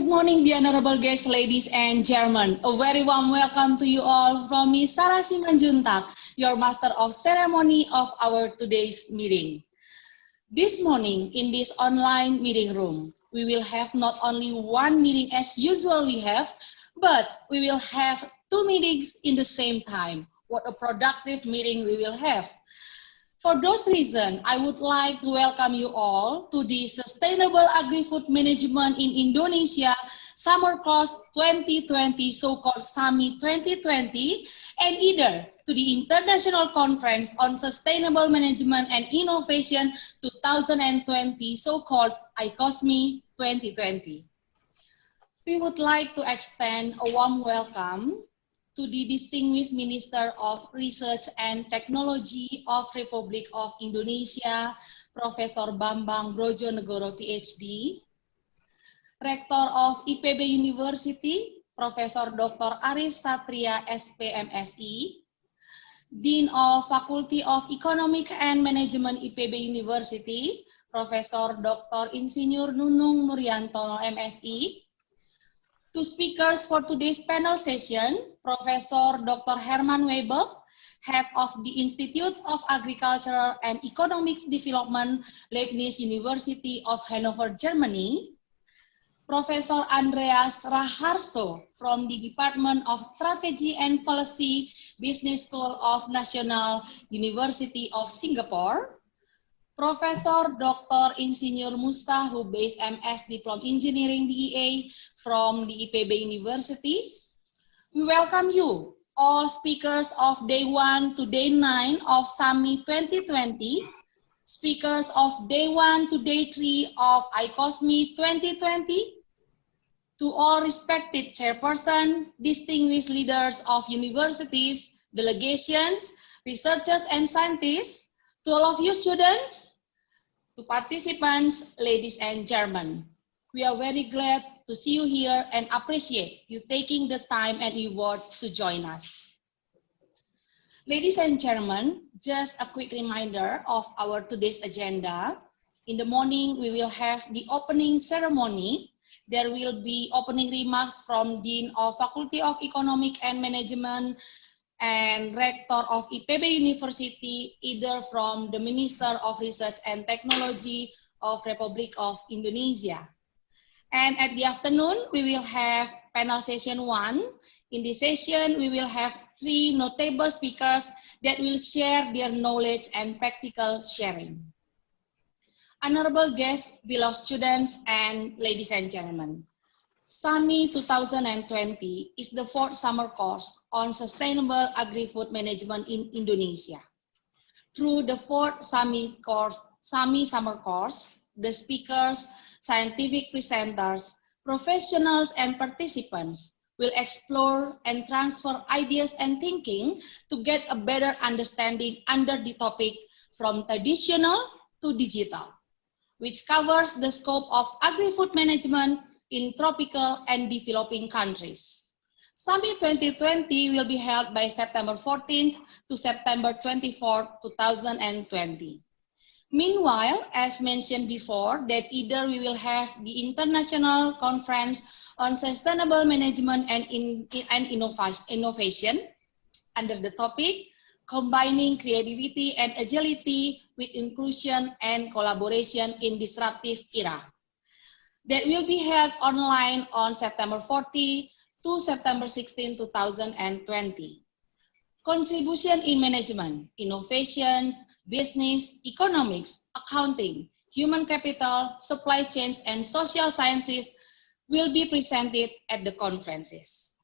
good morning, the honorable guests, ladies and gentlemen. A very warm welcome to you all from me, Sarah Simanjuntak, your master of ceremony of our today's meeting. This morning, in this online meeting room, we will have not only one meeting as usual we have, but we will have two meetings in the same time. What a productive meeting we will have. For those reasons, I would like to welcome you all to the Sustainable Agri-Food Management in Indonesia Summer Course 2020, so-called SAMI 2020, and either to the International Conference on Sustainable Management and Innovation 2020, so-called ICoSMi 2020. We would like to extend a warm welcome to the distinguished Minister of Research and Technology of Republic of Indonesia, Professor Bambang Brojonegoro, PhD, Rector of IPB University, Professor Dr. Arif Satria, SPMSI, Dean of Faculty of Economic and Management IPB University, Professor Dr. Insinyur Nunung Nuryantono, MSI. Two speakers for today's panel session, Professor Dr. Herman Weber, Head of the Institute of Agricultural and Economics Development, Leibniz University of Hanover, Germany, Professor Andreas Raharso from the Department of Strategy and Policy, Business School of National University of Singapore, Professor Dr. Insinyur Musa, who based MS Diploma Engineering DEA from the IPB University. We welcome you, all speakers of day 1 to day 9 of SAMI 2020, speakers of day 1 to day 3 of ICoSMi 2020, to all respected chairperson, distinguished leaders of universities, delegations, researchers and scientists, to all of you students, to participants, ladies and gentlemen. We are very glad to see you here and appreciate you taking the time and effort to join us. Ladies and gentlemen, just a quick reminder of our today's agenda. In the morning, we will have the opening ceremony. There will be opening remarks from Dean of Faculty of Economic and Management and Rector of IPB University, either from the Minister of Research and Technology of Republic of Indonesia. And at the afternoon, we will have panel session 1. In this session, we will have 3 notable speakers that will share their knowledge and practical sharing. Honorable guests, beloved students, and ladies and gentlemen, SAMI 2020 is the 4th summer course on sustainable agri-food management in Indonesia. Through the 4th SAMI summer course, the speakers, scientific presenters, professionals, and participants will explore and transfer ideas and thinking to get a better understanding under the topic from traditional to digital, which covers the scope of agri-food management in tropical and developing countries. SAMI 2020 will be held by September 14th to September 24th, 2020. Meanwhile, as mentioned before, that either we will have the International Conference on Sustainable Management and Innovation under the topic Combining Creativity and Agility with Inclusion and Collaboration in Disruptive Era, that will be held online on September 40 to September 16, 2020. Contribution in management, innovation, business, economics, accounting, human capital, supply chains, and social sciences will be presented at the conferences.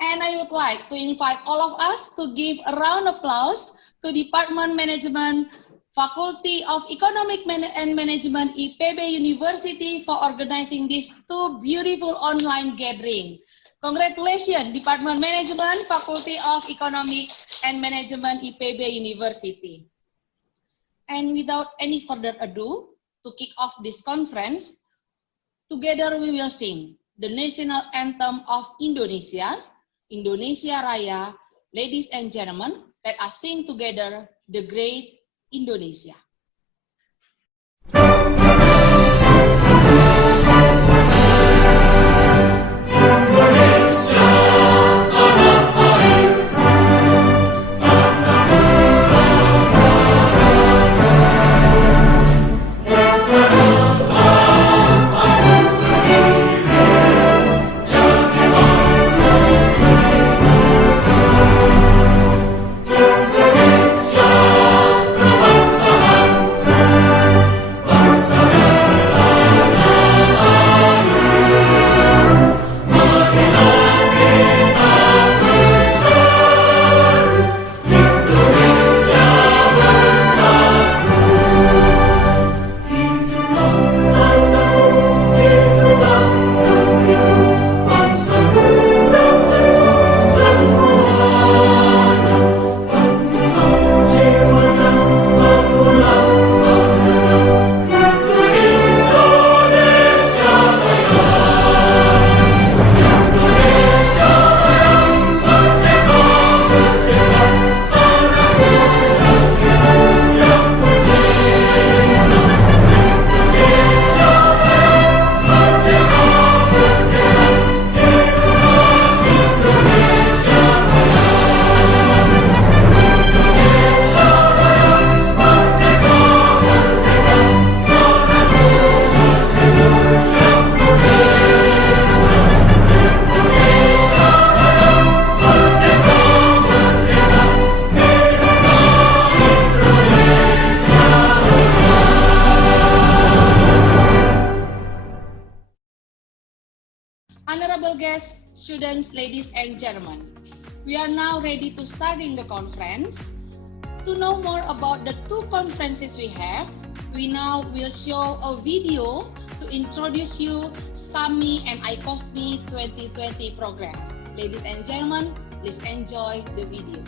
And I would like to invite all of us to give a round of applause to Department Management, Faculty of Economic and Management, IPB University, for organizing these 2 beautiful online gatherings. Congratulations, Department Management, Faculty of Economic and Management, IPB University. And without any further ado, to kick off this conference, together we will sing the national anthem of Indonesia, Indonesia Raya. Ladies and gentlemen, let us sing together the great Indonesia. guests, students, ladies and gentlemen. We are now ready to starting the conference. To know more about the two conferences we have, we now will show a video to introduce you SAMI and ICoSMi 2020 program. Ladies and gentlemen, please enjoy the video.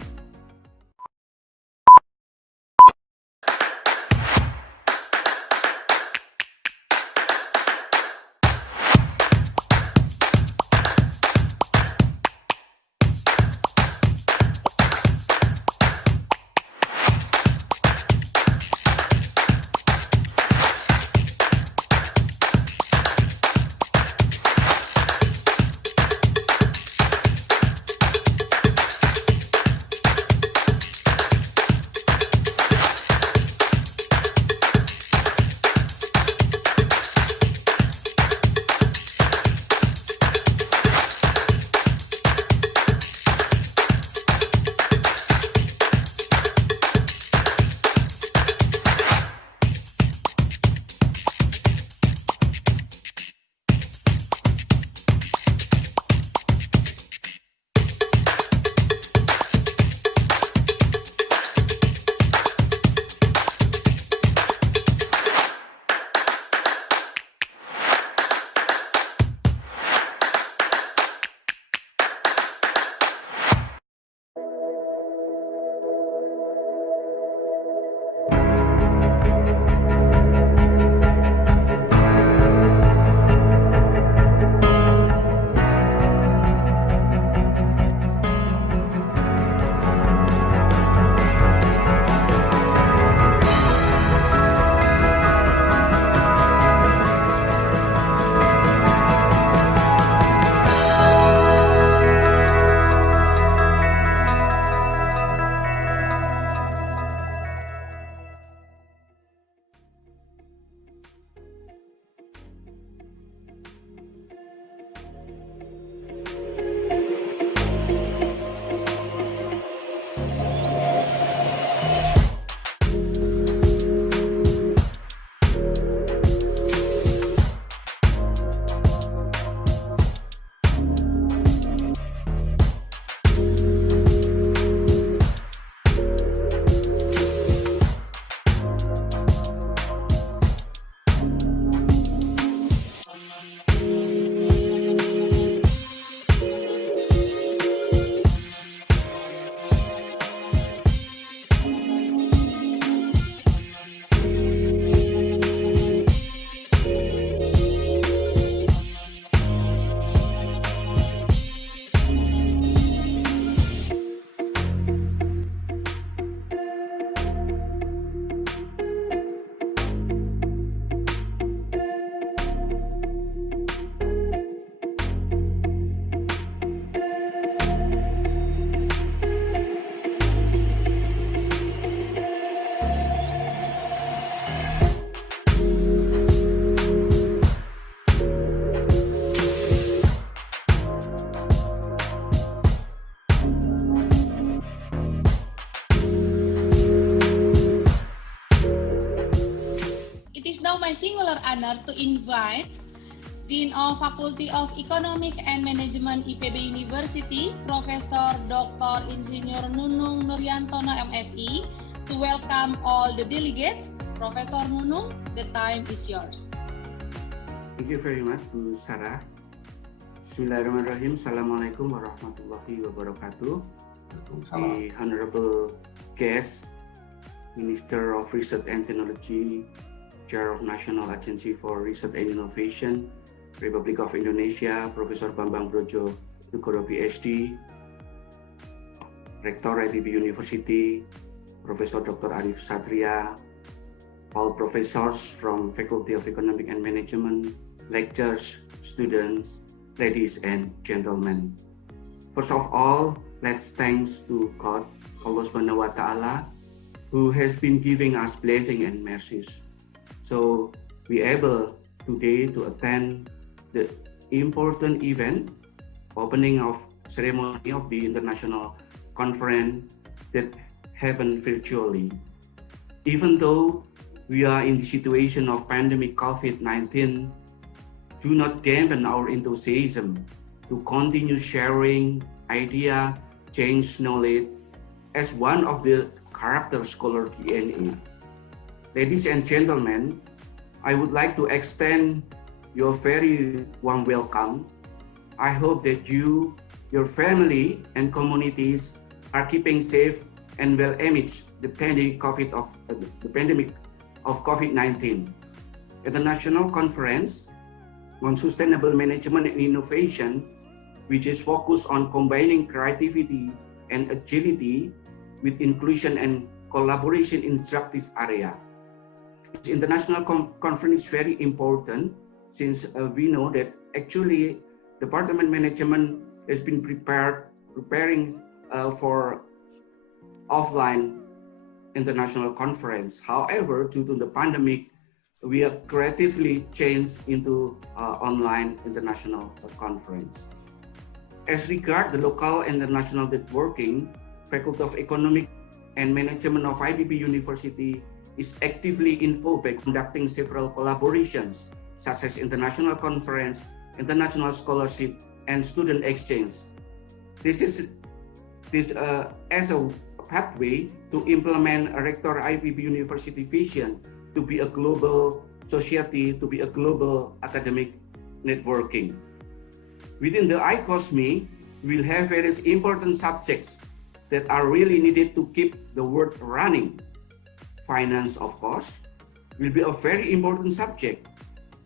My singular honor to invite Dean of Faculty of Economic and Management IPB University, Profesor Dr. Insinyur Nunung Nuryantono MSI, to welcome all the delegates. Professor Nunung, the time is yours. Thank you very much, Bu Sarah. Bismillahirrahmanirrahim. Assalamualaikum warahmatullahi wabarakatuh. The Honorable Guest, Minister of Research and Technology, Chair of National Agency for Research and Innovation, Republic of Indonesia, Profesor Bambang Brojo Nugoro PhD, Rektor IPB University, Profesor Dr. Arif Satria, all professors from Faculty of Economic and Management, lecturers, students, ladies and gentlemen. First of all, let's thanks to God, Allah Subhanahu wa Ta'ala, who has been giving us blessing and mercies. So we able today to attend the important event, opening of ceremony of the international conference that happened virtually. Even though we are in the situation of pandemic COVID-19, do not dampen our enthusiasm to continue sharing idea, change knowledge as one of the character scholar DNA. Ladies and gentlemen, I would like to extend your very warm welcome. I hope that you, your family, and communities are keeping safe and well amidst the pandemic of COVID-19. International Conference on Sustainable Management and Innovation, which is focused on combining creativity and agility with inclusion and collaboration in disruptive area. This international conference is very important since we know that actually department management has been preparing for offline international conference. However, due to the pandemic, we have creatively changed into online international conference. As regard the local and international networking, Faculty of Economic and Management of IBB University is actively involved by conducting several collaborations, such as international conference, international scholarship, and student exchange. This as a pathway to implement a Rector IBB University vision to be a global society, to be a global academic networking. Within the ICoSMi, we'll have various important subjects that are really needed to keep the world running. Finance, of course, will be a very important subject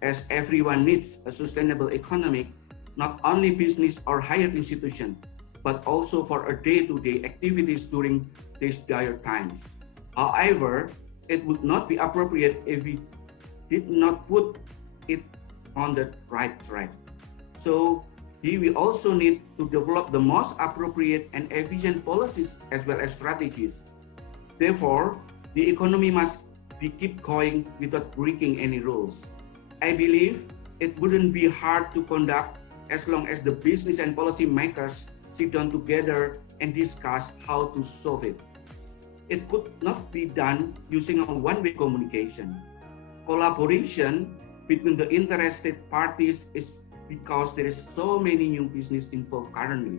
as everyone needs a sustainable economy, not only business or higher institution, but also for a day-to-day activities during these dire times. However, it would not be appropriate if we did not put it on the right track. So here we also need to develop the most appropriate and efficient policies as well as strategies. Therefore, the economy must be keep going without breaking any rules. I believe it wouldn't be hard to conduct as long as the business and policy makers sit down together and discuss how to solve it. It could not be done using a one-way communication. Collaboration between the interested parties is because there is so many new business involved currently.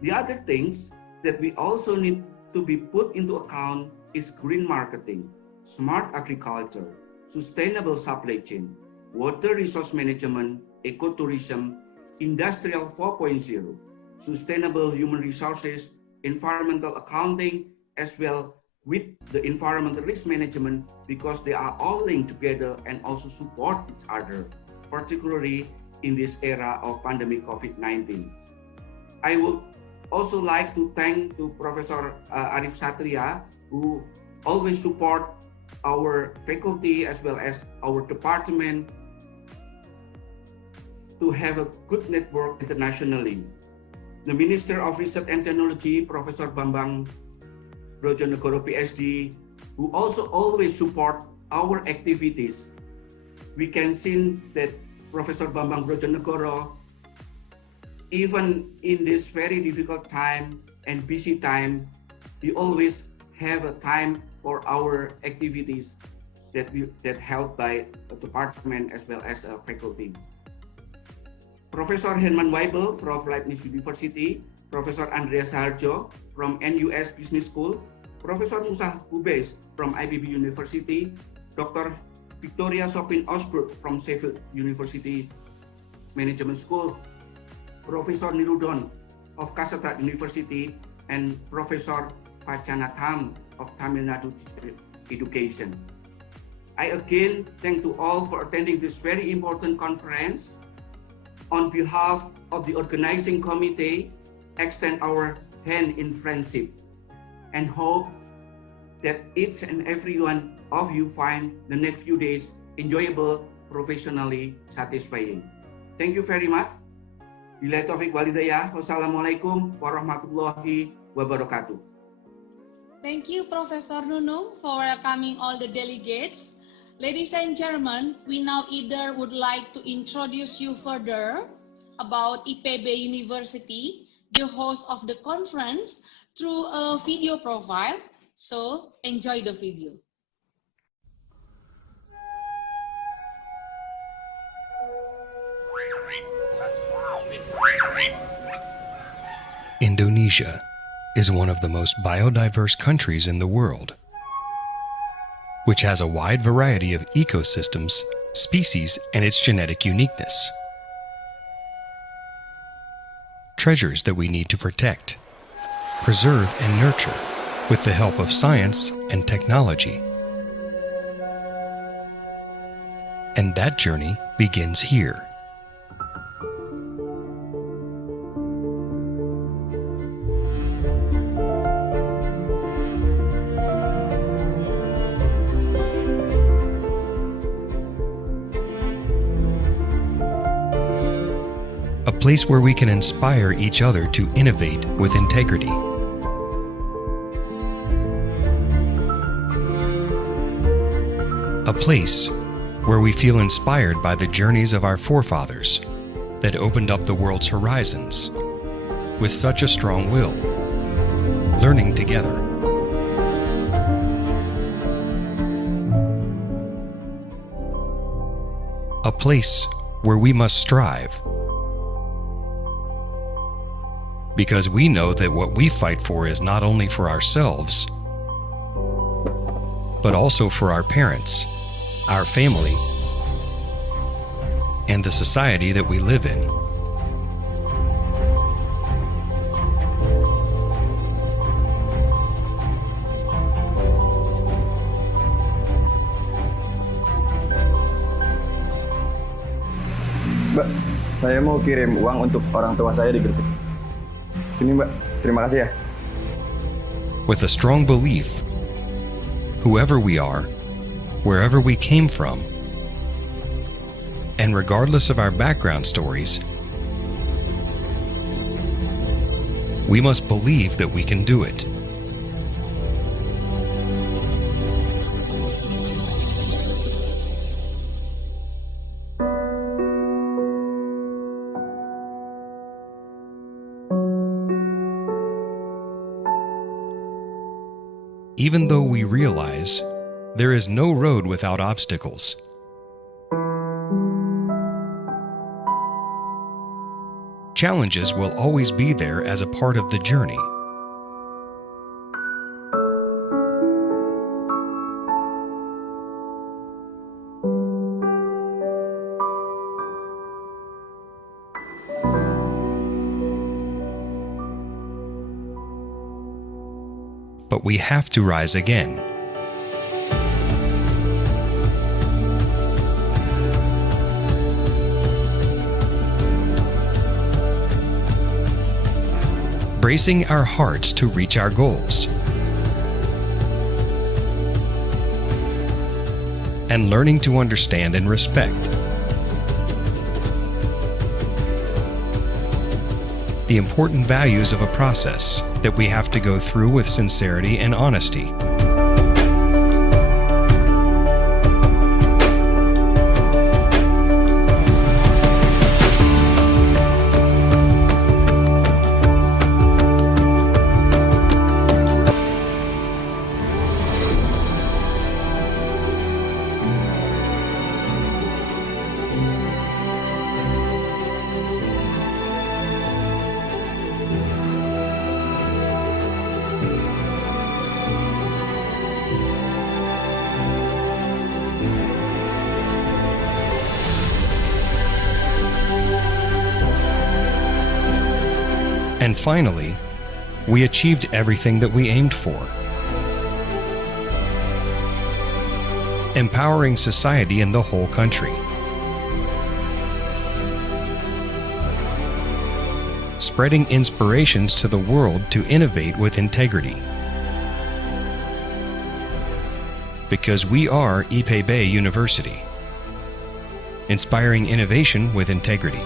The other things that we also need to be put into account is green marketing, smart agriculture, sustainable supply chain, water resource management, ecotourism, industrial 4.0, sustainable human resources, environmental accounting, as well with the environmental risk management, because they are all linked together and also support each other, particularly in this era of pandemic COVID-19. I would also like to thank to Professor Arif Satria, who always support our faculty as well as our department to have a good network internationally. The Minister of Research and Technology, Professor Bambang Brojonegoro PhD, who also always support our activities. We can see that Professor Bambang Brojonegoro, even in this very difficult time and busy time, we always have a time for our activities that helped by the department as well as faculty. Professor Herman Weibel from Leibniz University, Professor Andreas Harjo from NUS Business School, Professor Musa Hubes from IBB University, Dr. Victoria Sopin Osbrook from Sheffield University Management School, Professor Nirudon of Kasata University, and Professor Pachanatham of Tamil Nadu Education. I again thank to all for attending this very important conference. On behalf of the organizing committee, extend our hand in friendship and hope that each and every one of you find the next few days enjoyable, professionally satisfying. Thank you very much. Billahi taufiq wal hidayah. Wassalamualaikum warahmatullahi wabarakatuh. Thank you, Professor Nunung, for welcoming all the delegates. Ladies and gentlemen, we now either would like to introduce you further about IPB University, the host of the conference, through a video profile. So enjoy the video. Indonesia is one of the most biodiverse countries in the world, which has a wide variety of ecosystems, species, and its genetic uniqueness. Treasures that we need to protect, preserve, and nurture with the help of science and technology. And that journey begins here. A place where we can inspire each other to innovate with integrity. A place where we feel inspired by the journeys of our forefathers that opened up the world's horizons with such a strong will, learning together. A place where we must strive, because we know that what we fight for is not only for ourselves, but also for our parents, our family, and the society that we live in. Mbak, saya mau kirim uang untuk orang tua saya di Gresik. Ini Mbak, terima kasih ya. With a strong belief, whoever we are, wherever we came from, and regardless of our background stories, we must believe that we can do it. Even though we realize there is no road without obstacles, challenges will always be there as a part of the journey. But we have to rise again. Bracing our hearts to reach our goals, and learning to understand and respect the important values of a process that we have to go through with sincerity and honesty. And finally, we achieved everything that we aimed for. Empowering society in the whole country. Spreading inspirations to the world to innovate with integrity. Because we are IPB University. Inspiring innovation with integrity.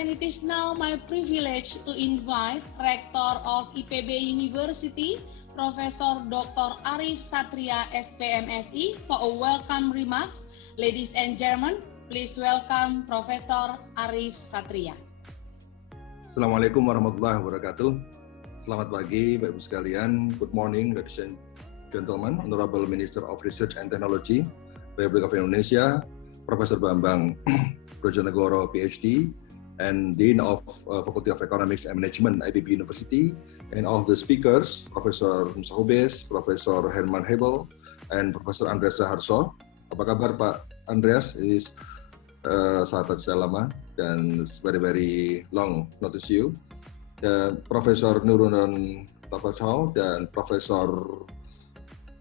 And it is now my privilege to invite Rector of IPB University, Professor Dr. Arif Satria, SPMSI, for a welcome remarks. Ladies and gentlemen, Please welcome Professor Arif Satria. Assalamualaikum warahmatullahi wabarakatuh. Selamat pagi Bapak Ibu sekalian. Good morning ladies and gentlemen. Honorable Minister of Research and Technology, Republik of Indonesia, Profesor Bambang Brojonegoro, PhD, and Dean of Faculty of Economics and Management, IBB University, and all the speakers, Profesor Musa Hubes, Profesor Herman Hebel, and Profesor Andreas Raharso. Apa kabar Pak Andreas? Is sahabat saya lama dan very long not to see you. Profesor Nurunan Tapachau dan Profesor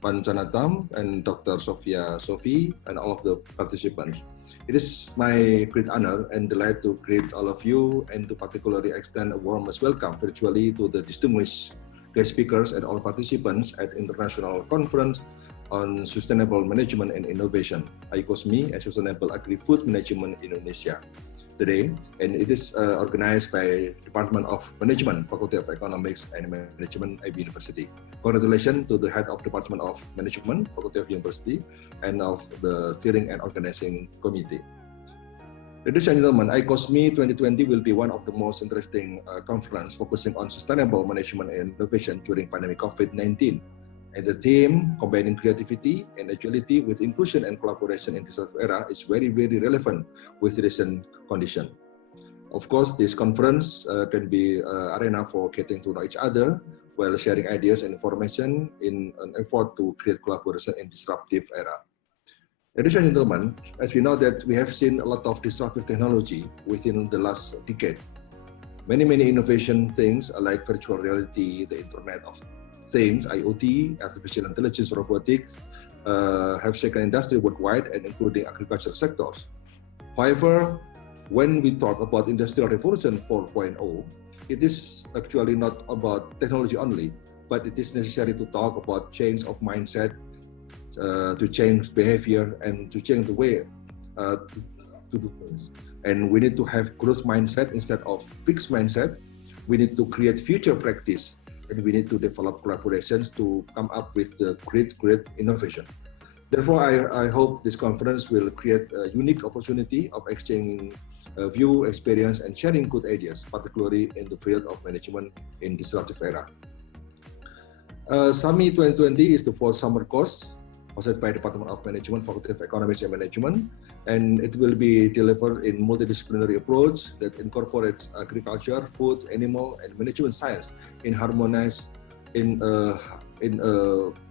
Pancanatam and Dr. Sofia Sofi and all of the participants. It is my great honor and delight to greet all of you and to particularly extend a warmest welcome virtually to the distinguished guest speakers and all participants at International Conference on Sustainable Management and Innovation, ICoSMi and Sustainable Agri-Food Management in Indonesia today, and it is organized by Department of Management, Faculty of Economics and Management, IB University. Congratulations to the head of Department of Management, Faculty of University, and of the steering and organizing committee. Ladies and gentlemen, ICoSMi 2020 will be one of the most interesting conference focusing on sustainable management and innovation during pandemic COVID-19. And the theme, combining creativity and agility with inclusion and collaboration in this era, is very relevant with recent condition. Of course, this conference can be an arena for getting to know each other while sharing ideas and information in an effort to create collaboration in disruptive era. Ladies and gentlemen, as we know that we have seen a lot of disruptive technology within the last decade. Many innovation things like virtual reality, the Internet of Things, IoT, artificial intelligence, robotics, have shaken industry worldwide and including agricultural sectors. However, when we talk about Industrial Revolution 4.0, it is actually not about technology only, but it is necessary to talk about change of mindset, to change behavior, and to change the way to do things. And we need to have growth mindset instead of fixed mindset. We need to create future practice, and we need to develop collaborations to come up with the great innovation. Therefore, I hope this conference will create a unique opportunity of exchanging view, experience, and sharing good ideas, particularly in the field of management in disruptive era. SAMI 2020 is the fourth summer course hosted by Department of Management, Faculty of Economics and Management, and it will be delivered in multidisciplinary approach that incorporates agriculture, food, animal, and management science in harmonized in a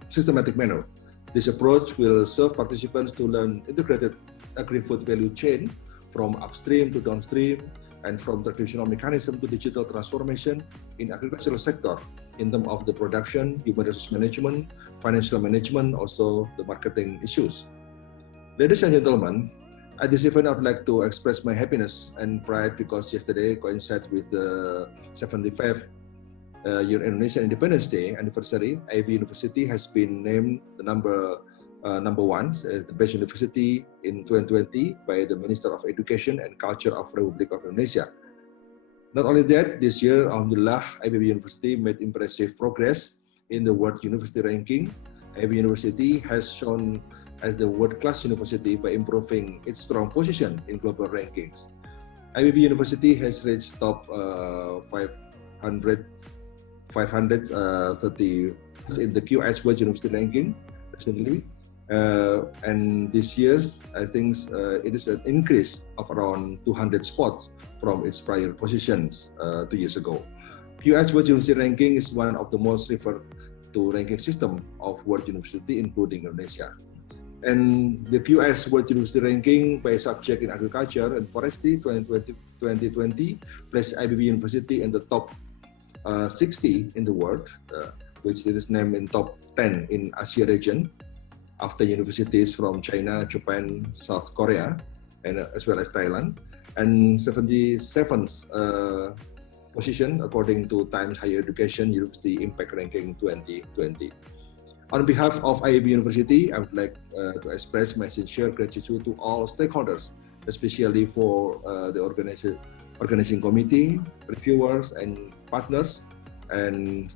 systematic manner. This approach will serve participants to learn integrated agri-food value chain from upstream to downstream and from traditional mechanism to digital transformation in agricultural sector in terms of the production, human resource management, financial management, also the marketing issues. Ladies and gentlemen, at this event, I would like to express my happiness and pride because yesterday coincided with the 75th year Indonesian Independence Day anniversary. IB University has been named the number one as the best university in 2020 by the Minister of Education and Culture of Republic of Indonesia. Not only that, this year, alhamdulillah, IBB University made impressive progress in the World University Ranking. IBB University has shown as the world-class university by improving its strong position in global rankings. IBB University has reached top 530 in the QS World University Ranking recently. And this year, I think it is an increase of around 200 spots from its prior positions 2 years ago. QS World University Ranking is one of the most referred to ranking system of world university, including Indonesia. And the QS World University Ranking by subject in agriculture and forestry 2020 placed IBB University in the top 60 in the world, which it is named in top 10 in Asia region, after universities from China, Japan, South Korea, and as well as Thailand, and 77th position according to Times Higher Education University Impact Ranking 2020. On behalf of IAB University, I would like to express my sincere gratitude to all stakeholders, especially for the organizing committee, reviewers, and partners, and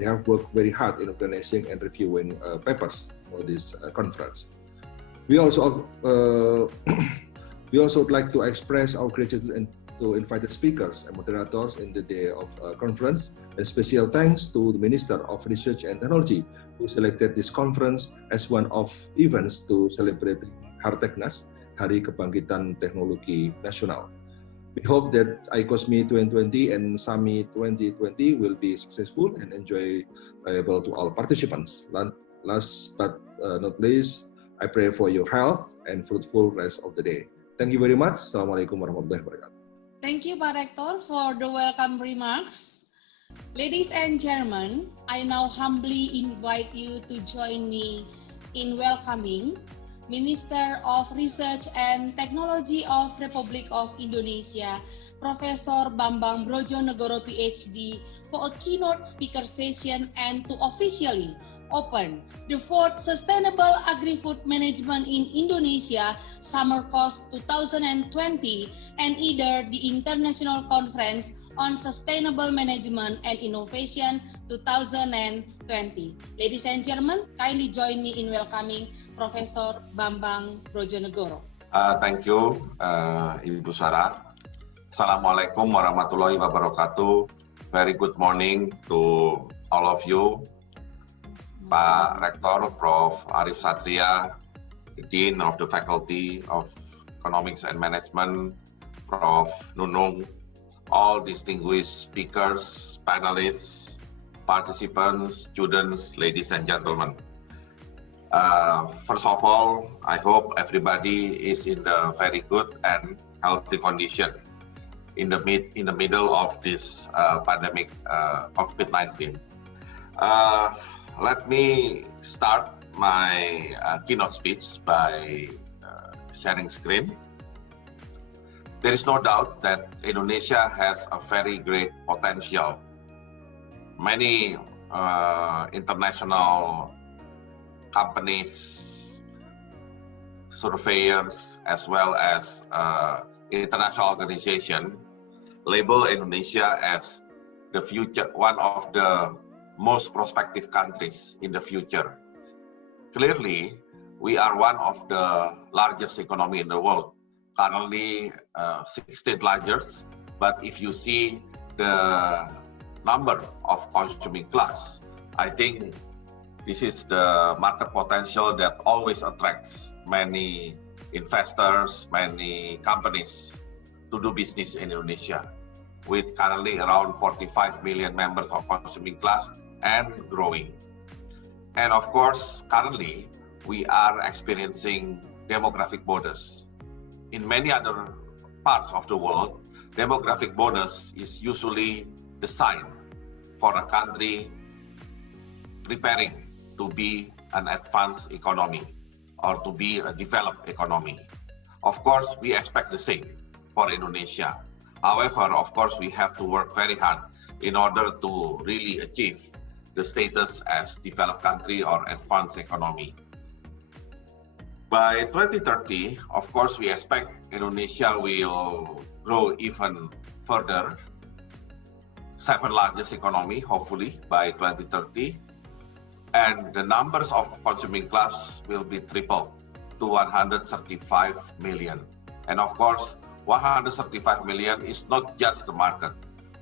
they have worked very hard in organizing and reviewing papers for this conference. We also We also would like to express our gratitude to invited speakers and moderators in the day of conference, and special thanks to the Minister of Research and Technology who selected this conference as one of events to celebrate Harteknas, Hari Kebangkitan Teknologi Nasional. We hope that ICoSMi 2020 and SAMI 2020 will be successful and enjoyable to all participants. Last but not least, I pray for your health and fruitful rest of the day. Thank you very much. Assalamualaikum warahmatullahi wabarakatuh. Thank you, Pak Rektor, for the welcome remarks. Ladies and gentlemen, I now humbly invite you to join me in welcoming Minister of Research and Technology of Republic of Indonesia, Professor Bambang Brojonegoro PhD, for a keynote speaker session and to officially open the 4th Sustainable Agri-Food Management in Indonesia Summer Course 2020 and either the International Conference on Sustainable Management and Innovation 2020. Ladies and gentlemen, kindly join me in welcoming Professor Bambang Brojonegoro. Thank you, Ibu Sarah. Assalamualaikum warahmatullahi wabarakatuh. Very good morning to all of you. Pak Rektor, Prof. Arif Satria, the Dean of the Faculty of Economics and Management, Prof. Nunung, all distinguished speakers, panelists, participants, students, ladies and gentlemen. First of all, I hope everybody is in a very good and healthy condition in the middle of this pandemic COVID-19. Let me start my keynote speech by sharing screen. There is no doubt that Indonesia has a very great potential. Many international companies, surveyors, as well as international organizations label Indonesia as the future, one of the most prospective countries in the future. Clearly, we are one of the largest economy in the world, currently 16th largest, but if you see the number of consuming class, I think this is the market potential that always attracts many investors, many companies to do business in Indonesia, with currently around 45 million members of consuming class and growing. And of course, currently, we are experiencing demographic bonus. In many other parts of the world, demographic bonus is usually the sign for a country preparing to be an advanced economy or to be a developed economy. Of course, we expect the same for Indonesia. However, of course, we have to work very hard in order to really achieve the status as developed country or advanced economy. By 2030, of course, we expect Indonesia will grow even further, 7th largest economy, hopefully, by 2030. And the numbers of consuming class will be tripled to 135 million. And of course, 135 million is not just the market.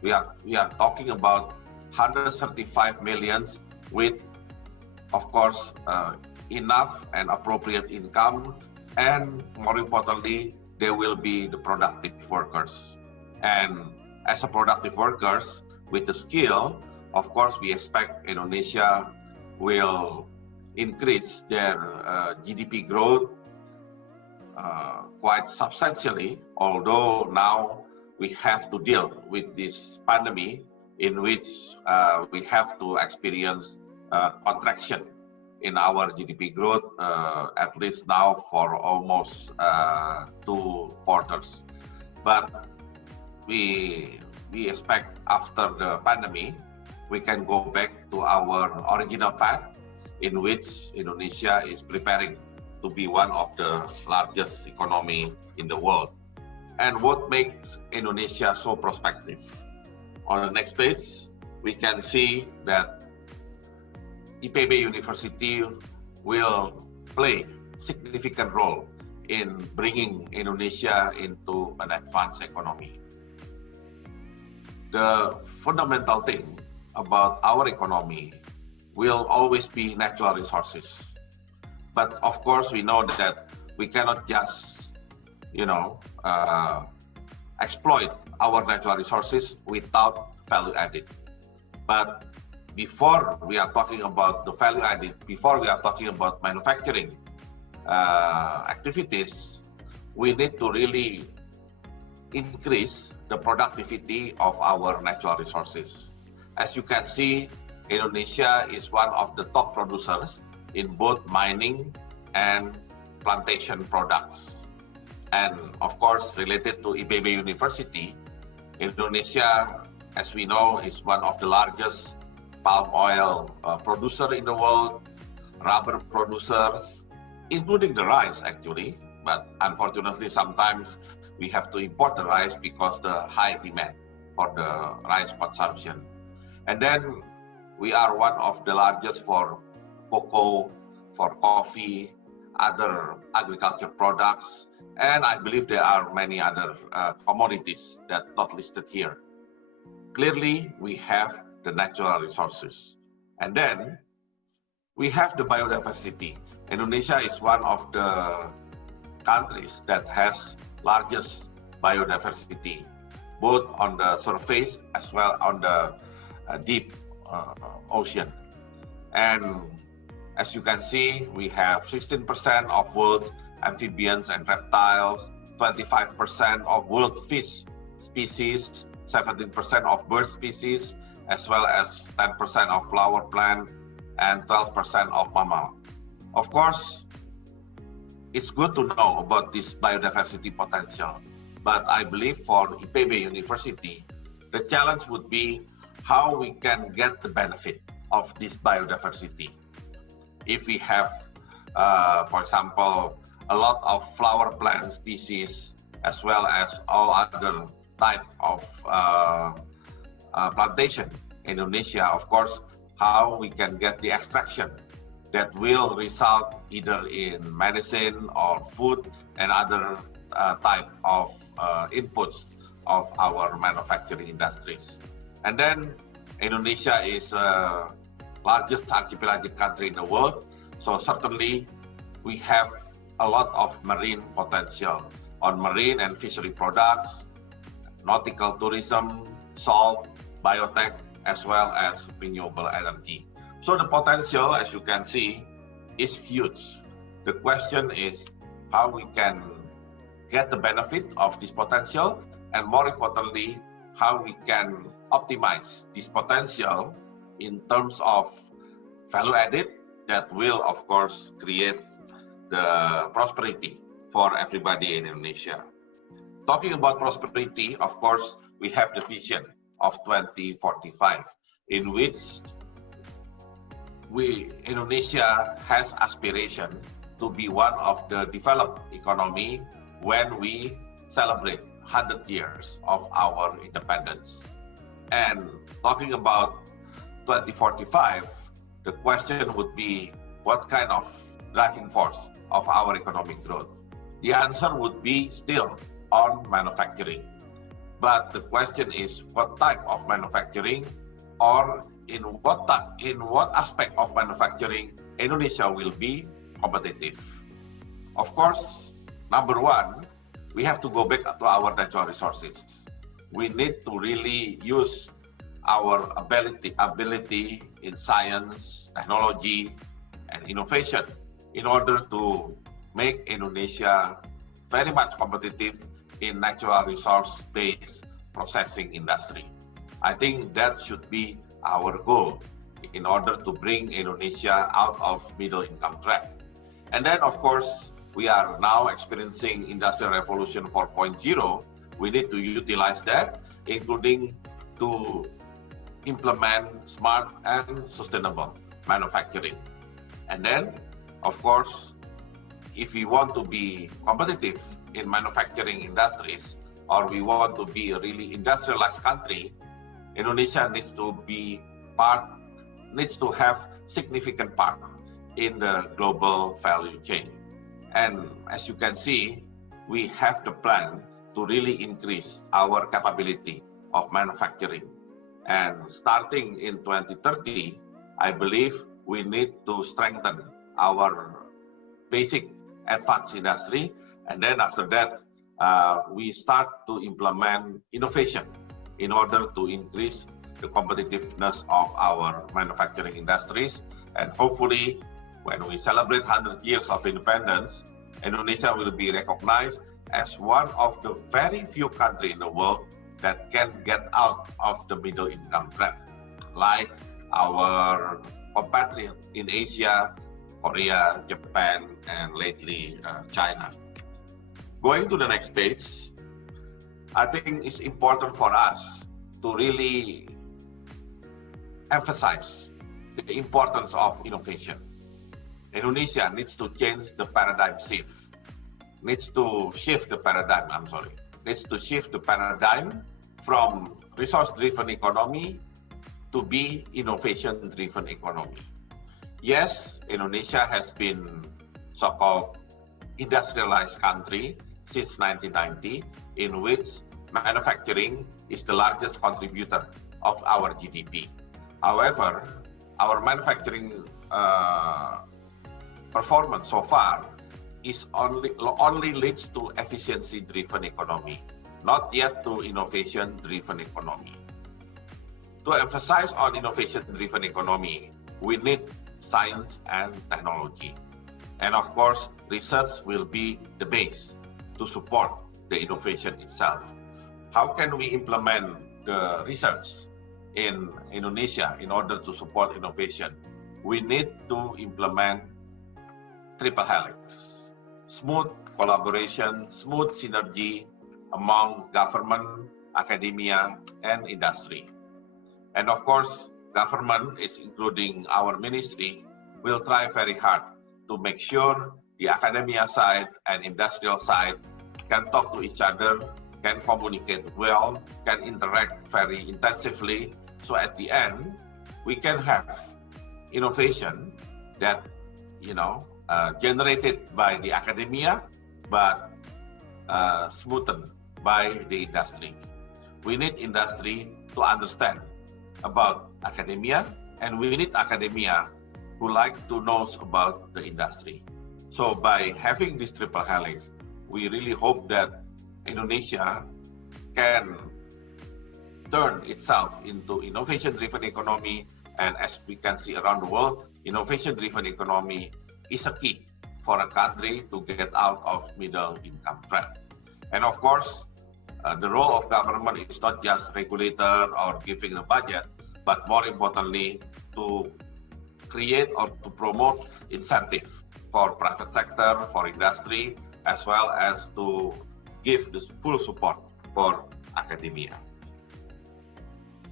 We are talking about 135 millions with, of course, enough and appropriate income, and more importantly, they will be the productive workers. And as a productive workers with the skill, of course, we expect Indonesia will increase their GDP growth quite substantially, although now we have to deal with this pandemic in which we have to experience contraction in our GDP growth, at least now for almost 2 quarters. But we expect after the pandemic, we can go back to our original path in which Indonesia is preparing to be one of the largest economy in the world. And what makes Indonesia so prospective? On the next page, we can see that IPB University will play significant role in bringing Indonesia into an advanced economy. The fundamental thing about our economy will always be natural resources. But of course, we know that we cannot just, exploit our natural resources without value added. But before we are talking about the value added, before we are talking about manufacturing activities, we need to really increase the productivity of our natural resources. As you can see, Indonesia is one of the top producers in both mining and plantation products. And of course, related to IPB University, Indonesia, as we know, is one of the largest palm oil producer in the world, rubber producers, including the rice actually. But unfortunately, sometimes we have to import the rice because the high demand for the rice consumption. And then we are one of the largest for cocoa, for coffee, other agriculture products, and I believe there are many other commodities that are not listed here. Clearly, we have the natural resources. And then we have the biodiversity. Indonesia is one of the countries that has largest biodiversity, both on the surface as well on the deep ocean. And as you can see, we have 16% of world amphibians and reptiles, 25% of world fish species, 17% of bird species, as well as 10% of flower plant and 12% of mammal. Of course, it's good to know about this biodiversity potential, but I believe for IPB University, the challenge would be how we can get the benefit of this biodiversity. If we have, for example, a lot of flower plant species, as well as all other type of plantation in Indonesia, of course, how we can get the extraction that will result either in medicine or food and other type of inputs of our manufacturing industries. And then Indonesia is the largest archipelagic country in the world, so certainly we have a lot of marine potential on marine and fishery products, nautical tourism, salt, biotech, as well as renewable energy. So the potential, as you can see, is huge. The question is how we can get the benefit of this potential, and more importantly, how we can optimize this potential in terms of value added that will, of course, create the prosperity for everybody in Indonesia. Talking about prosperity, of course, we have the vision of 2045, in which Indonesia has aspiration to be one of the developed economy when we celebrate 100 years of our independence. And talking about 2045, the question would be what kind of driving force of our economic growth? The answer would be still on manufacturing. But the question is what type of manufacturing, or in what aspect of manufacturing Indonesia will be competitive. Of course, number one, we have to go back to our natural resources. We need to really use our ability in science, technology, and innovation in order to make Indonesia very much competitive in natural resource-based processing industry. I think that should be our goal in order to bring Indonesia out of middle income trap. And then, of course, we are now experiencing Industrial Revolution 4.0. We need to utilize that, including to implement smart and sustainable manufacturing. And then, of course, if we want to be competitive in manufacturing industries, or we want to be a really industrialized country, Indonesia needs to have significant part in the global value chain. And as you can see, we have the plan to really increase our capability of manufacturing. And starting in 2030, I believe we need to strengthen our basic advanced industry. And then after that, we start to implement innovation in order to increase the competitiveness of our manufacturing industries. And hopefully, when we celebrate 100 years of independence, Indonesia will be recognized as one of the very few countries in the world that can get out of the middle income trap, like our compatriots in Asia, Korea, Japan, and lately China. Going to the next page, I think it's important for us to really emphasize the importance of innovation. Indonesia needs to change the paradigm shift. Needs to shift the paradigm from resource-driven economy to be innovation-driven economy. Yes, Indonesia has been so-called industrialized country since 1990, in which manufacturing is the largest contributor of our GDP. However, our manufacturing performance so far is only leads to efficiency-driven economy, not yet to innovation-driven economy. To emphasize on innovation-driven economy, we need science and technology. And of course, research will be the base to support the innovation itself. How can we implement the research in Indonesia in order to support innovation? We need to implement triple helix. Smooth collaboration, smooth synergy among government, academia, and industry. And of course, government, is including our ministry, will try very hard to make sure the academia side and industrial side can talk to each other, can communicate well, can interact very intensively. So at the end, we can have innovation that, generated by the academia, but smoothened by the industry. We need industry to understand about academia, and we need academia who like to know about the industry. So by having this triple helix, we really hope that Indonesia can turn itself into innovation-driven economy, and as we can see around the world, innovation-driven economy is a key for a country to get out of middle income trap. And of course, the role of government is not just regulator or giving a budget, but more importantly, to create or to promote incentive for private sector, for industry, as well as to give the full support for academia.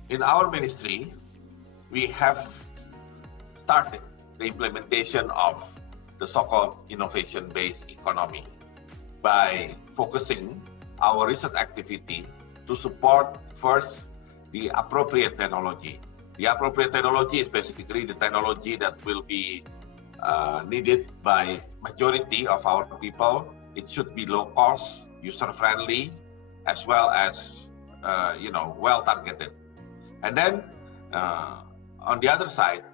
In our ministry, we have started the implementation of the so-called innovation-based economy by focusing our research activity to support first the appropriate technology. The appropriate technology is basically the technology that will be needed by majority of our people. It should be low cost, user-friendly, as well as well-targeted. And then on the other side,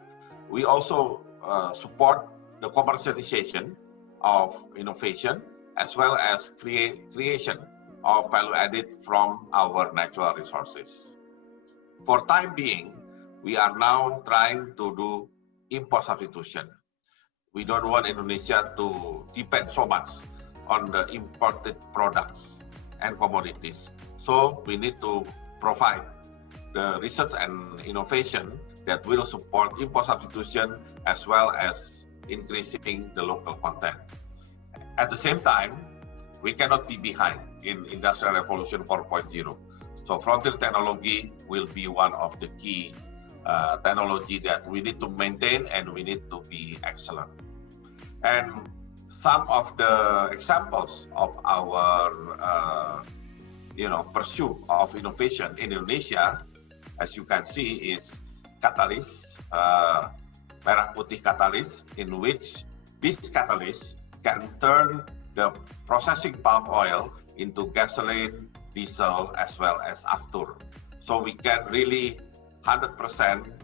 we also support the commercialization of innovation, as well as creation of value added from our natural resources. For time being, we are now trying to do import substitution. We don't want Indonesia to depend so much on the imported products and commodities. So we need to provide the research and innovation that will support import substitution as well as increasing the local content. At the same time, we cannot be behind in Industrial Revolution 4.0. So frontier technology will be one of the key technology that we need to maintain and we need to be excellent. And some of the examples of our pursuit of innovation in Indonesia, as you can see, is catalyst, merah putih catalyst, in which this catalyst can turn the processing palm oil into gasoline, diesel, as well as after. So we can really 100%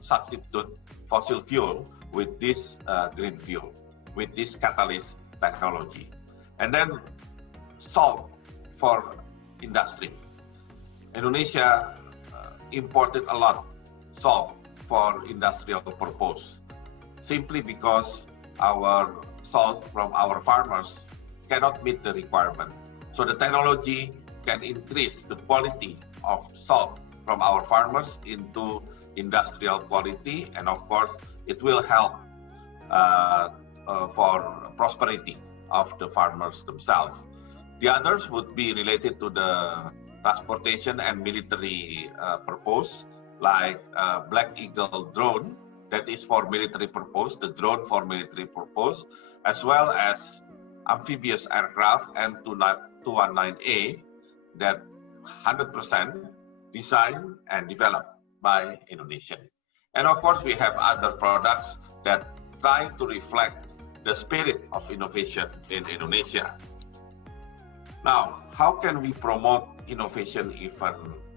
substitute fossil fuel with this green fuel, with this catalyst technology. And then salt for industry. Indonesia imported a lot salt for industrial purpose, simply because our salt from our farmers cannot meet the requirement. So the technology can increase the quality of salt from our farmers into industrial quality, and of course, it will help for prosperity of the farmers themselves. The others would be related to the transportation and military purpose, like Black Eagle drone, that is for military purpose, the drone for military purpose, as well as amphibious aircraft and 219A, that 100% designed and developed by Indonesian. And of course, we have other products that try to reflect the spirit of innovation in Indonesia. Now, how can we promote innovation even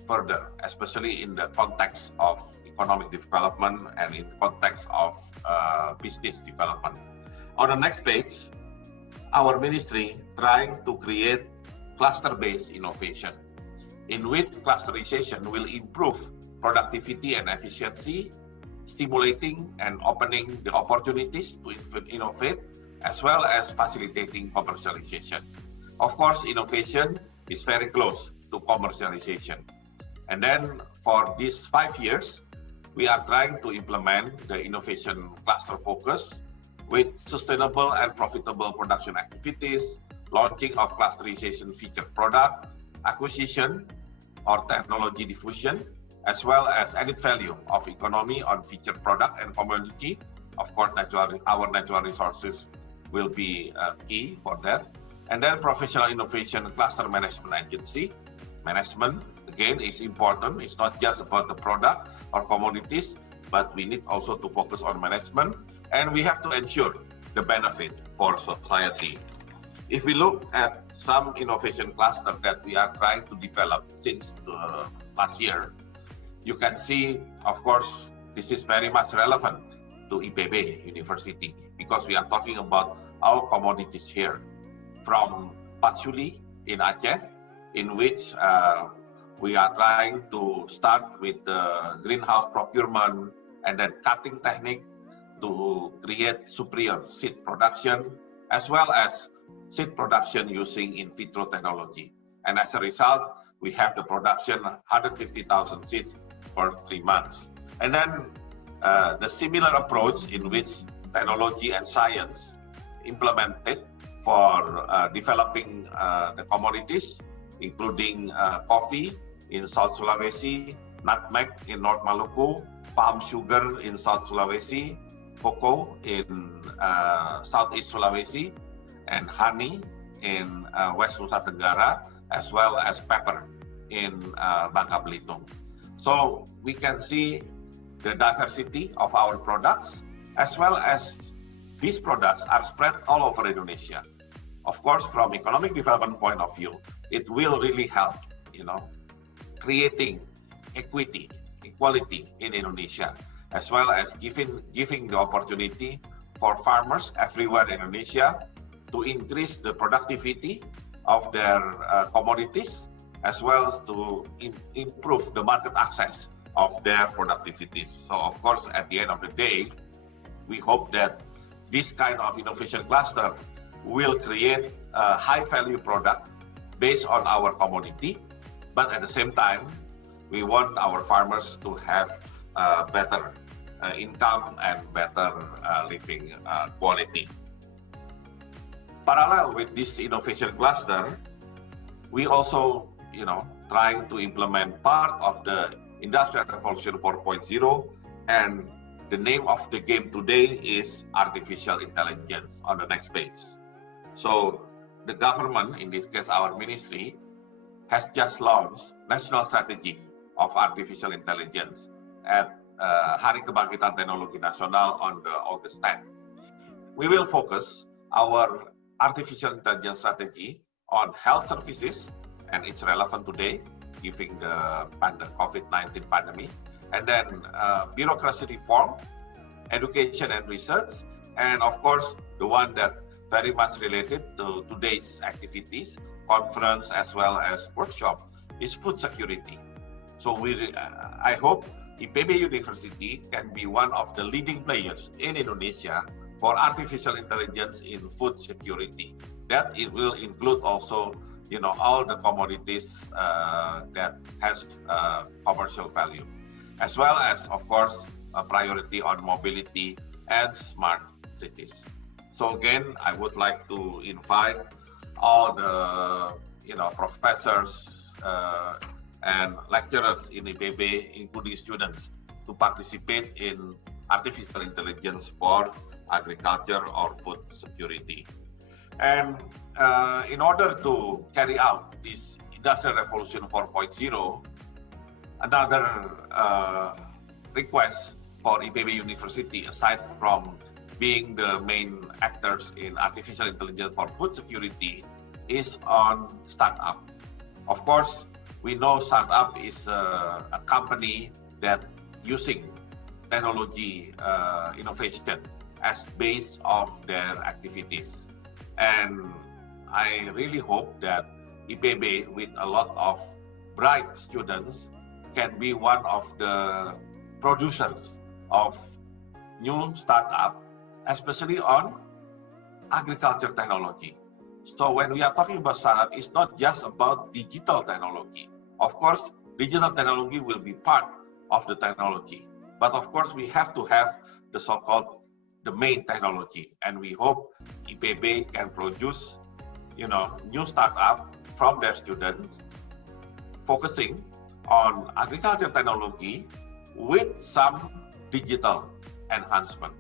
further, especially in the context of economic development and in the context of business development? On the next page, our ministry trying to create cluster-based innovation, in which clusterization will improve productivity and efficiency, stimulating and opening the opportunities to innovate, as well as facilitating commercialization. Of course, innovation is very close to commercialization. And then for these 5 years, we are trying to implement the innovation cluster focus with sustainable and profitable production activities, launching of clusterization featured product, acquisition or technology diffusion, as well as added value of economy on featured product and commodity. Of course, our natural resources will be key for that. And then professional innovation cluster management agency. Management, again, is important. It's not just about the product or commodities, but we need also to focus on management, and we have to ensure the benefit for society. If we look at some innovation cluster that we are trying to develop since last year, you can see, of course, this is very much relevant to IPB University, because we are talking about our commodities here, from patchouli in Aceh, in which we are trying to start with the greenhouse procurement and then cutting technique to create superior seed production, as well as seed production using in vitro technology. And as a result, we have the production 150,000 seeds for 3 months. And then the similar approach in which technology and science implemented for developing the commodities, including coffee in South Sulawesi, nutmeg in North Maluku, palm sugar in South Sulawesi, cocoa in Southeast Sulawesi, and honey in West Nusa Tenggara, as well as pepper in Bangka Belitung. So we can see the diversity of our products, as well as these products are spread all over Indonesia. Of course, from economic development point of view, it will really help, creating equality in Indonesia, as well as giving the opportunity for farmers everywhere in Indonesia to increase the productivity of their commodities, as well as to improve the market access of their productivities. So of course, at the end of the day, we hope that this kind of innovation cluster will create a high value product based on our commodity, but at the same time, we want our farmers to have better income and better living quality. Parallel with this innovation cluster, we also, trying to implement part of the Industrial Revolution 4.0, and the name of the game today is artificial intelligence on the next page. So the government, in this case our ministry, has just launched National Strategy of Artificial Intelligence at Hari Kebangkitan Teknologi Nasional on the August 10th. We will focus our artificial intelligence strategy on health services, and it's relevant today, given the COVID-19 pandemic, and then bureaucracy reform, education and research, and of course, the one that very much related to today's activities, conference as well as workshop, is food security. So I hope IPB University can be one of the leading players in Indonesia for artificial intelligence in food security. That it will include also, all the commodities that has commercial value, as well as, of course, a priority on mobility and smart cities. So again, I would like to invite all the, professors and lecturers in IPB, including students, to participate in artificial intelligence for agriculture or food security. And in order to carry out this Industrial Revolution 4.0, another request for IPB University, aside from being the main actors in artificial intelligence for food security, is on startup. Of course, we know startup is a company that using technology innovation as base of their activities. And I really hope that IPB, with a lot of bright students, can be one of the producers of new startup, especially on agriculture technology. So when we are talking about startup, it's not just about digital technology. Of course, digital technology will be part of the technology. But of course, we have to have the so-called the main technology. And we hope IPB can produce, new startup from their students, focusing on agriculture technology with some digital enhancement.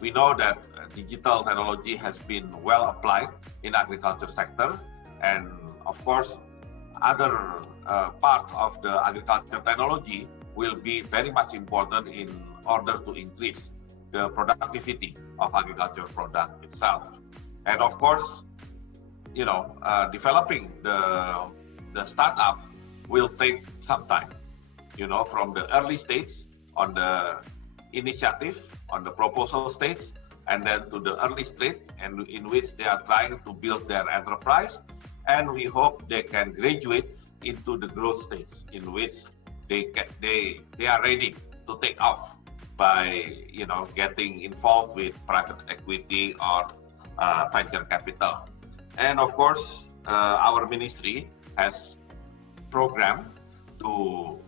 We know that digital technology has been well applied in agriculture sector, and of course, other parts of the agriculture technology will be very much important in order to increase the productivity of agriculture product itself. And of course, developing the startup will take some time, from the early stage on the initiative, on the proposal stage, and then to the early stage, and in which they are trying to build their enterprise. And we hope they can graduate into the growth stage, in which they are ready to take off by getting involved with private equity or venture capital. And of course, our ministry has programmed to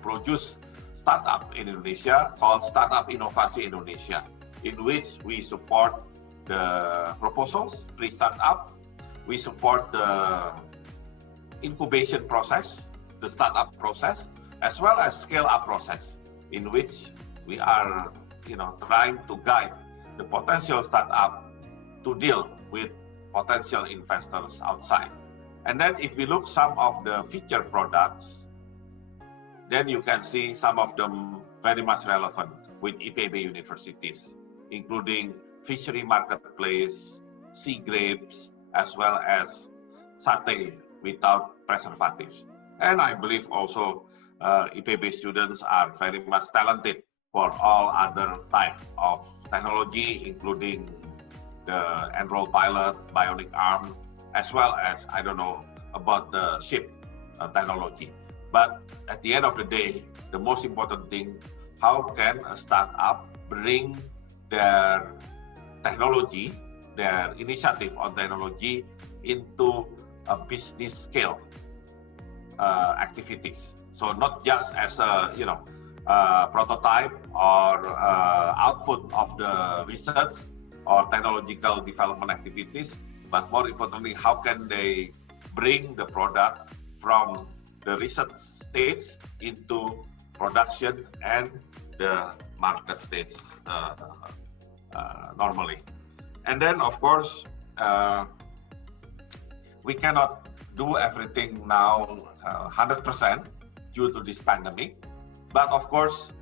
produce startup in Indonesia called Startup Inovasi Indonesia, in which we support the proposals, pre-startup, we support the incubation process, the startup process, as well as scale-up process, in which we are trying to guide the potential startup to deal with potential investors outside. And then if we look some of the feature products, then you can see some of them very much relevant with IPB universities, including fishery marketplace, sea grapes, as well as satay without preservatives. And I believe also IPB students are very much talented for all other type of technology, including the enroll pilot, bionic arm, as well as, about the ship technology. But at the end of the day, the most important thing, how can a startup bring their technology, their initiative on technology into a business scale activities. So not just as a prototype or output of the research or technological development activities, but more importantly, how can they bring the product from the research stage into production and the market stage normally. And then, of course, we cannot do everything now 100% due to this pandemic. But of course,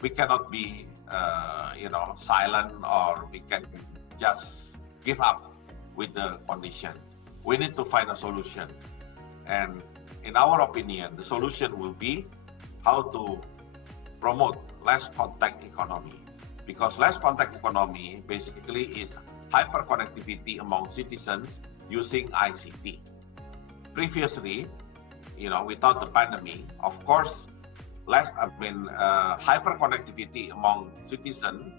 we cannot be, silent, or we can just give up with the condition. We need to find a solution. And in our opinion, the solution will be how to promote less contact economy. Because less contact economy basically is hyperconnectivity among citizens using ICT. Previously, without the pandemic, of course, hyperconnectivity among citizens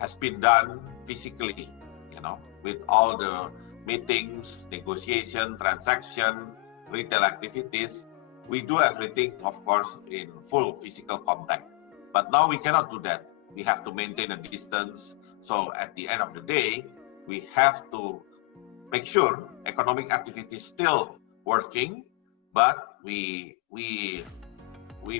has been done physically, with all the meetings, negotiation, transaction, retail activities. We do everything, of course, in full physical contact. But now we cannot do that. We have to maintain a distance. So at the end of the day, we have to make sure economic activity is still working, but we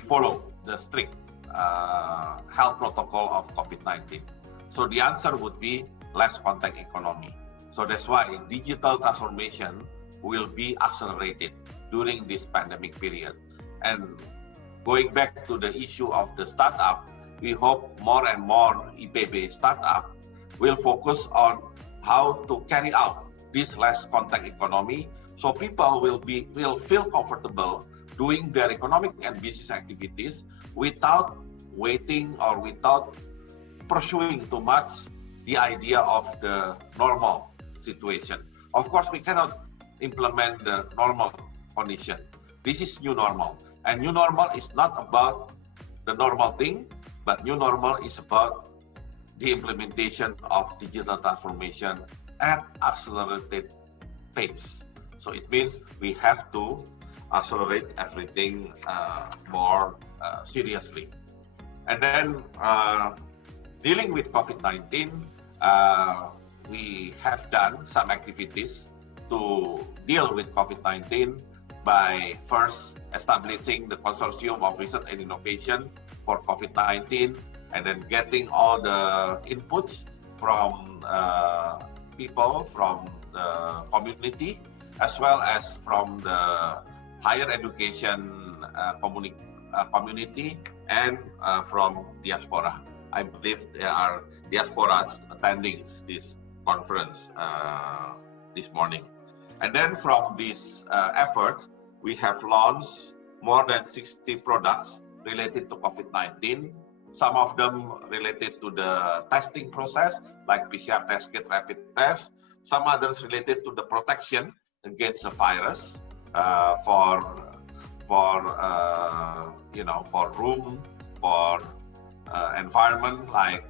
follow the strict health protocol of COVID-19. So the answer would be less contact economy. So that's why digital transformation will be accelerated during this pandemic period. And going back to the issue of the startup, we hope more and more IPB startup will focus on how to carry out this less contact economy, so people will feel comfortable doing their economic and business activities without waiting or without pursuing too much the idea of the normal situation. Of course, we cannot implement the normal condition. This is new normal. And new normal is not about the normal thing, but new normal is about the implementation of digital transformation at accelerated pace. So it means we have to accelerate everything more seriously. And then dealing with COVID-19, we have done some activities to deal with COVID-19 by first establishing the Consortium of Research and Innovation for COVID-19, and then getting all the inputs from people from the community, as well as from the higher education community and from diaspora. I believe there are diasporas attending this conference this morning. And then from these efforts, we have launched more than 60 products related to COVID-19. Some of them related to the testing process, like PCR test kit, rapid test. Some others related to the protection against the virus for room, for environment like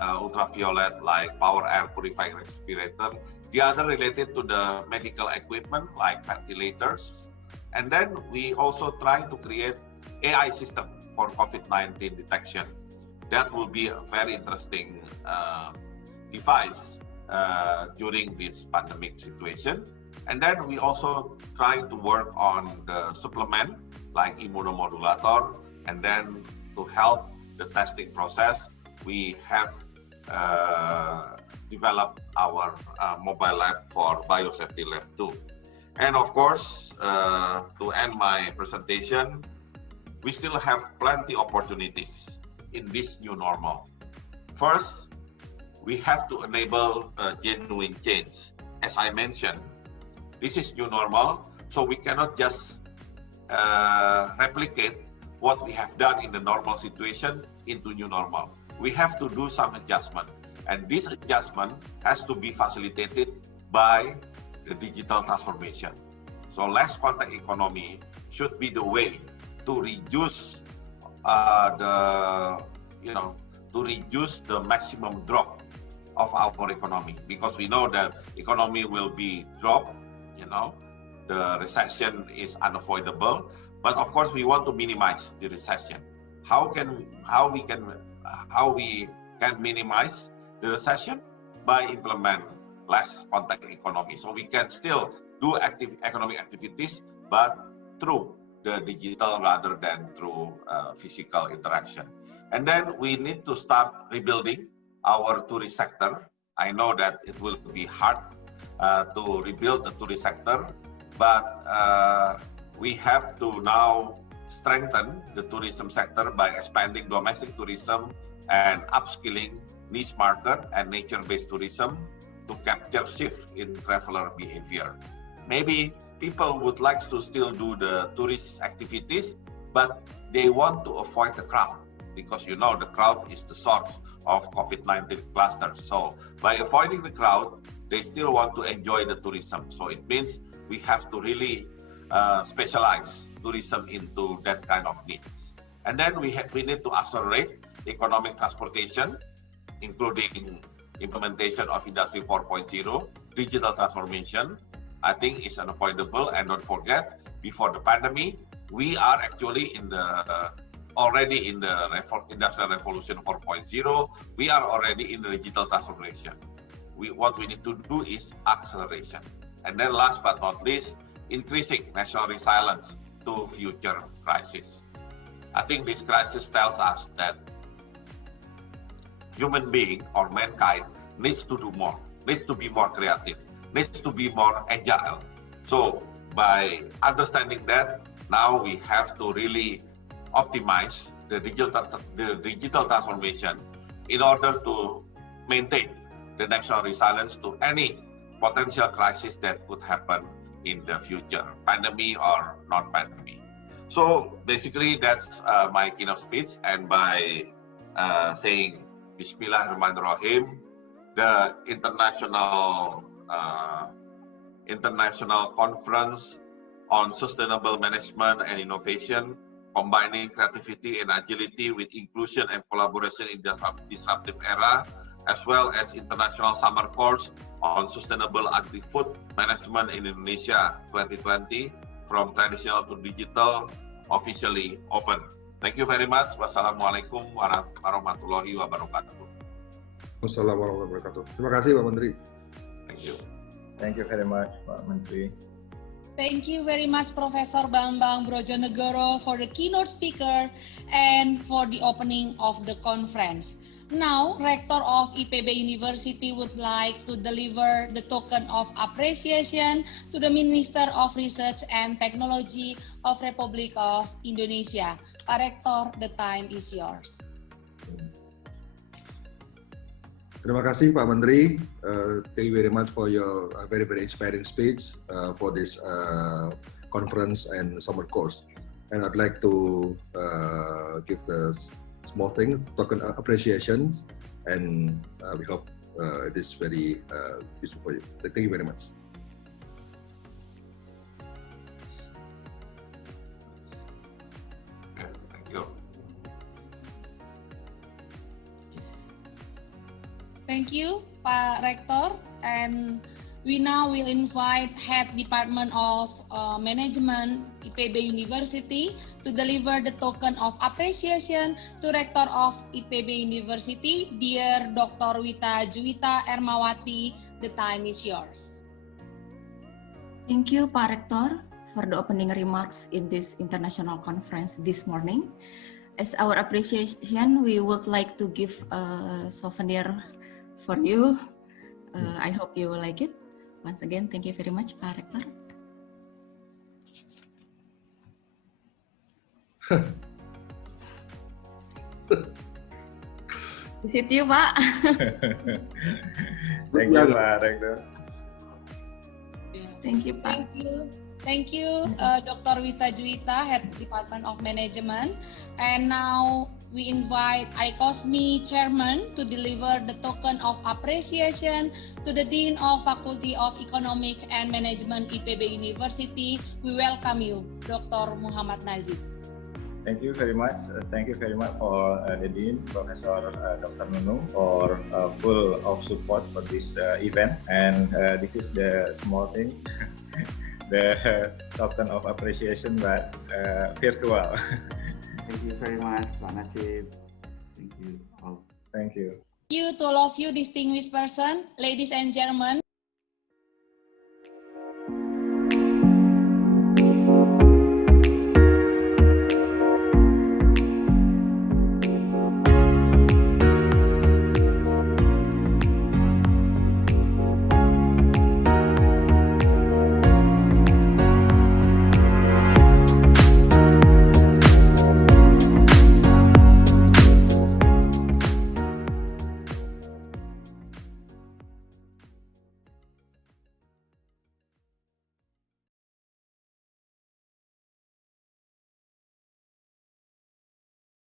ultraviolet, like power air purifying respirator. The other related to the medical equipment like ventilators. And then we also try to create AI system for COVID-19 detection. That will be a very interesting device during this pandemic situation. And then we also try to work on the supplement like immunomodulator. And then to help the testing process, we have developed our mobile lab for biosafety lab too. And of course, to end my presentation, we still have plenty opportunities in this new normal. First, we have to enable a genuine change. As I mentioned, this is new normal, so we cannot just replicate what we have done in the normal situation into new normal. We have to do some adjustment, and this adjustment has to be facilitated by the digital transformation. So less contact economy should be the way to reduce the maximum drop of our economy, because we know that economy will be dropped. The recession is unavoidable, but of course we want to minimize the recession. How we can minimize the recession? By implement less contact economy. So we can still do economic activities, but through the digital rather than through physical interaction. And then we need to start rebuilding our tourist sector. I know that it will be hard to rebuild the tourist sector, but we have to now strengthen the tourism sector by expanding domestic tourism and upskilling niche market and nature-based tourism. to capture shift in traveler behavior. Maybe people would like to still do the tourist activities, but they want to avoid the crowd because you know the crowd is the source of COVID-19 clusters. So by avoiding the crowd, they still want to enjoy the tourism. So it means we have to really specialize tourism into that kind of needs. And then we need to accelerate economic transportation, including implementation of Industry 4.0, digital transformation, I think is unavoidable. And don't forget, before the pandemic, we are actually already in the Industrial Revolution 4.0. We are already in the digital transformation. What we need to do is acceleration. And then last but not least, increasing national resilience to future crises. I think this crisis tells us that human being or mankind needs to do more, needs to be more creative, needs to be more agile. So by understanding that, now we have to really optimize the digital transformation in order to maintain the national resilience to any potential crisis that could happen in the future, pandemic or non-pandemic. So basically that's my keynote speech, and by saying Bismillahirrahmanirrahim, the international conference on sustainable management and innovation, combining creativity and agility with inclusion and collaboration in the disruptive era, as well as international summer course on sustainable agri-food management in Indonesia 2020, from traditional to digital, officially open. Thank you very much. Wassalamualaikum warahmatullahi wabarakatuh. Wassalamualaikum warahmatullahi wabarakatuh. Terima kasih Pak Menteri. Thank you. Thank you very much, Pak Menteri. Thank you very much, Professor Bambang Brojonegoro, for the keynote speaker and for the opening of the conference. Now, Rector of IPB University would like to deliver the token of appreciation to the Minister of Research and Technology of Republic of Indonesia. Pak Rector, the time is yours. Terima kasih Pak Menteri. Thank you very much for your very inspiring speech for this conference and summer course. And I'd like to give the small thing, token appreciation, and we hope it is very useful for you. Thank you very much. Thank you. Thank you, Pak Rector. And we now will invite Head Department of Management, IPB University, to deliver the token of appreciation to Rector of IPB University, dear Dr. Wita Juwita Ermawati. The time is yours. Thank you, Pak Rector, for the opening remarks in this international conference this morning. As our appreciation, we would like to give a souvenir for you. I hope you will like it. Once again, thank you very much, Pak Rector. Visit you, Pak. Thank you, Pak Rector. Thank you, Pak. Thank you, Dr. Wita Juwita, Head Department of Management. And now we invite ICoSMi Chairman to deliver the token of appreciation to the Dean of Faculty of Economic and Management IPB University. We welcome you, Dr. Muhammad Nazib. Thank you very much. Thank you very much for the Dean, Professor Dr. Nunu, for full of support for this event. And this is the small thing, the token of appreciation, but virtual. Thank you very much, Pak Najib. Thank you all. Thank you. Thank you to all of you, distinguished person, ladies and gentlemen.